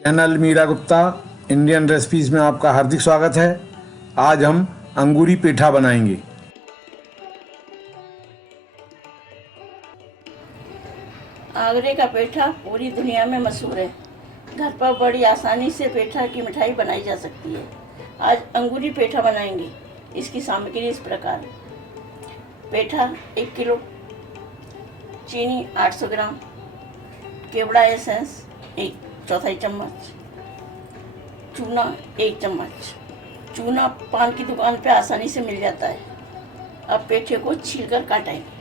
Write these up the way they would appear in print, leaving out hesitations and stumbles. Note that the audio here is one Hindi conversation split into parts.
Channel Meera Gupta Indian recipes में आपका हार्दिक स्वागत है। आज हम अंगूरी पेठा बनाएंगे। आगरे का पेठा पूरी दुनिया में मशहूर है। घर पर बड़ी आसानी से पेठा की मिठाई बनाई जा सकती है। आज अंगूरी पेठा बनाएंगे। इसकी सामग्री इस प्रकार है। पेठा 1 किलो, चीनी 800 ग्राम, केवड़ा एसेंस 1/4 चम्मच, चूना 1 चम्मच। चूना पान की दुकान पे आसानी से मिल जाता है। अब पेठे को छीलकर काटेंगे।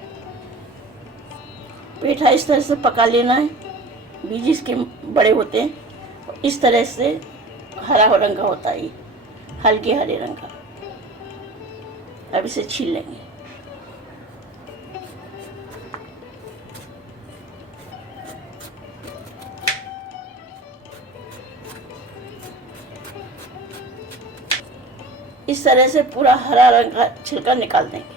पेठा इस तरह से पका लेना है। बीज इसके बड़े होते हैं। इस तरह से हरा रंग का होता है, हल्के हरे रंग का। अब इसे छील लेंगे। इस तरह से पूरा हरा रंग का छिलका निकाल देंगे।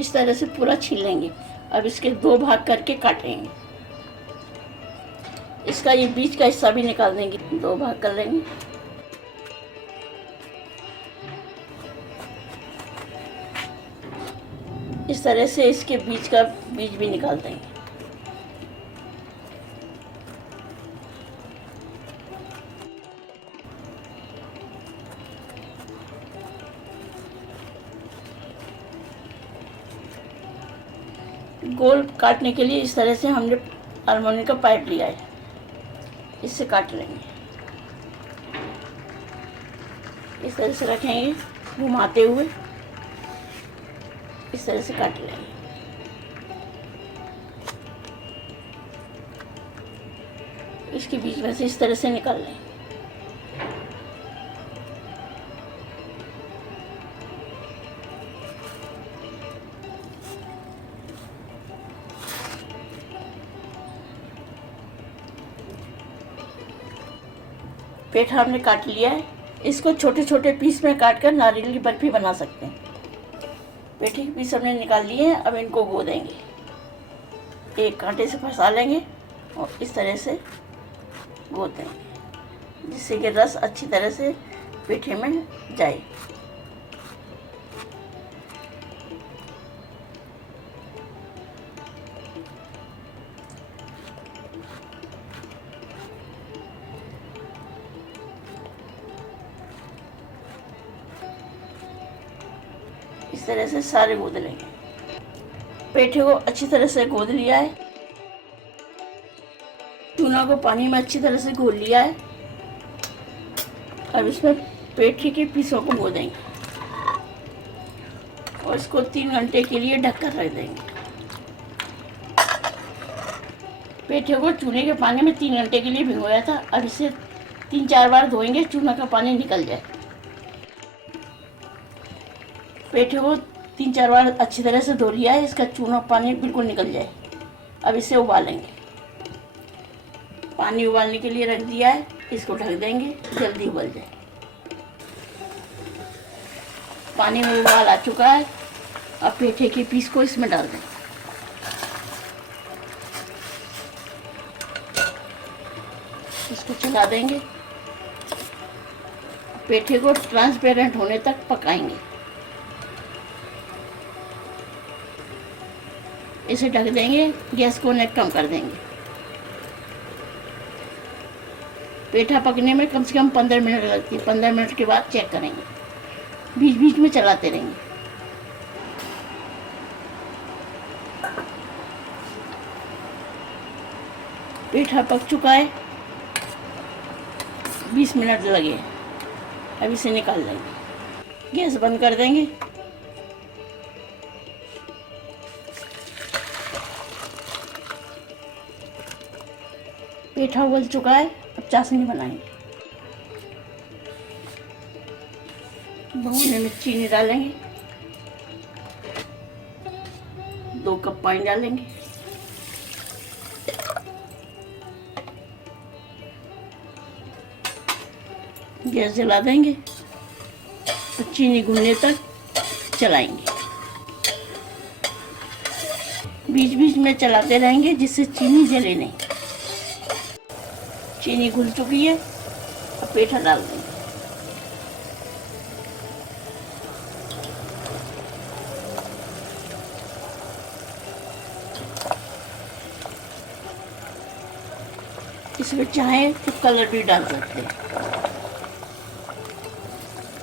इस तरह से पूरा छील लेंगे। अब इसके 2 भाग करके काटेंगे। इसका ये बीच का हिस्सा भी निकाल देंगे। 2 भाग कर लेंगे। इस तरह से इसके बीच का बीज भी निकाल देंगे। गोल काटने के लिए इस तरह से हमने एल्युमिनियम का पाइप लिया है। इससे काट लेंगे। इस तरह से रखेंगे घुमाते हुए। इस तरह से काट लेंगे। इसके बीच में से इस तरह से निकाल लेंगे। पेठा हमने काट लिया है। इसको छोटे छोटे पीस में काट कर नारियल की बर्फी बना सकते हैं। पेठे के पीस हमने निकाल लिए हैं। अब इनको गो देंगे। एक कांटे से फंसा लेंगे और इस तरह से गो देंगे, जिससे कि रस अच्छी तरह से पेठे में जाए। इस तरह से सारे गोद लेंगे। पेठे को अच्छी तरह से गोद लिया है। चूना को पानी में अच्छी तरह से घोल लिया है। अब इसमें पेठे के पीसों को गोदेंगे और इसको 3 घंटे के लिए ढककर रख देंगे। पेठे को चूने के पानी में 3 घंटे के लिए भिगोया था। अब इसे 3-4 बार धोएंगे, चूना का पानी निकल जाए। पेठे को 3-4 बार अच्छी तरह से धो लिया है। इसका चूना पानी बिल्कुल निकल जाए। अब इसे उबालेंगे। पानी उबालने के लिए रख दिया है। इसको ढक देंगे, जल्दी उबल जाए। पानी में उबाल आ चुका है। अब पेठे के पीस को इसमें डाल दें। इसको चला देंगे। पेठे को ट्रांसपेरेंट होने तक पकाएंगे। इसे ढक देंगे। गैस को नेट कम कर देंगे। पेठा पकने में कम से कम 15 मिनट लगती है। 15 मिनट के बाद चेक करेंगे। बीच बीच में चलाते रहेंगे। पेठा पक चुका है। 20 मिनट लगे। अब इसे निकाल लेंगे। गैस बंद कर देंगे। पेठा उबल चुका है। अब चाशनी बनाएंगे। भगोने में चीनी डालेंगे। 2 कप पानी डालेंगे। गैस जला देंगे तो चीनी घुलने तक चलाएंगे। बीच बीच में चलाते रहेंगे जिससे चीनी जले नहीं। चीनी घुल चुकी है, अब पेठा डाल देंगे। इसमें चाहे तो कलर भी डाल सकते हैं।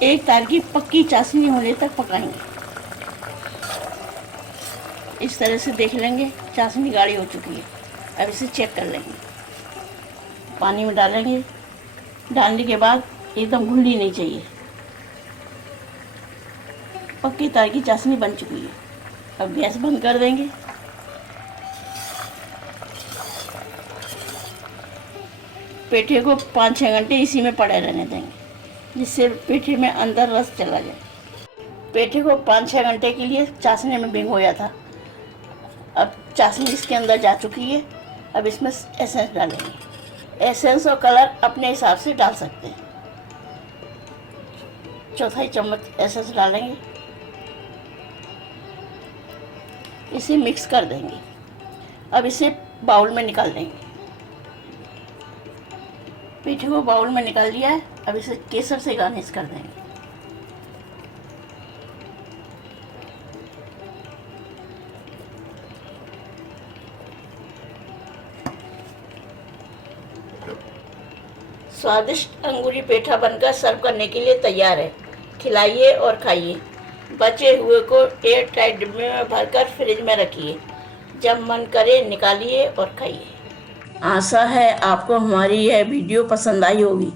एक तार की पक्की चाशनी होने तक पकाएंगे। इस तरह से देख लेंगे चाशनी गाढ़ी हो चुकी है। अब इसे चेक कर लेंगे। पानी में डालेंगे। डालने के बाद एकदम घुलनी नहीं चाहिए। पक्की तार की चाशनी बन चुकी है। अब गैस बंद कर देंगे। पेठे को 5-6 घंटे इसी में पड़े रहने देंगे, जिससे पेठे में अंदर रस चला जाए। पेठे को 5-6 घंटे के लिए चाशनी में भिगोया था। अब चाशनी इसके अंदर जा चुकी है। अब इसमें एसेंस डालेंगे। एसेंस और कलर अपने हिसाब से डाल सकते हैं। 1/4 चम्मच एसेंस डालेंगे। इसे मिक्स कर देंगे। अब इसे बाउल में निकाल देंगे। पेठे को बाउल में निकाल लिया है। अब इसे केसर से गार्निश कर देंगे। स्वादिष्ट अंगूरी पेठा बनकर सर्व करने के लिए तैयार है। खिलाइए और खाइए। बचे हुए को एयर टाइट डिब्बे में भरकर फ्रिज में रखिए। जब मन करे निकालिए और खाइए। आशा है आपको हमारी यह वीडियो पसंद आई होगी।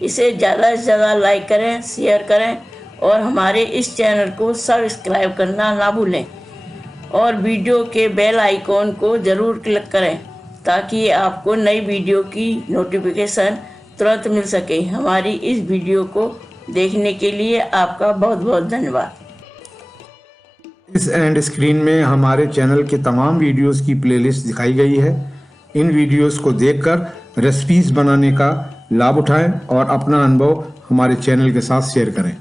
इसे ज़्यादा से ज़्यादा लाइक करें, शेयर करें और हमारे इस चैनल को सब्सक्राइब करना ना भूलें और वीडियो के बेल आइकॉन को ज़रूर क्लिक करें ताकि आपको नई वीडियो की नोटिफिकेशन तुरंत मिल सके। हमारी इस वीडियो को देखने के लिए आपका बहुत बहुत धन्यवाद। इस एंड स्क्रीन में हमारे चैनल के तमाम वीडियोस की प्लेलिस्ट दिखाई गई है। इन वीडियोस को देखकर रेसिपीज बनाने का लाभ उठाएं और अपना अनुभव हमारे चैनल के साथ शेयर करें।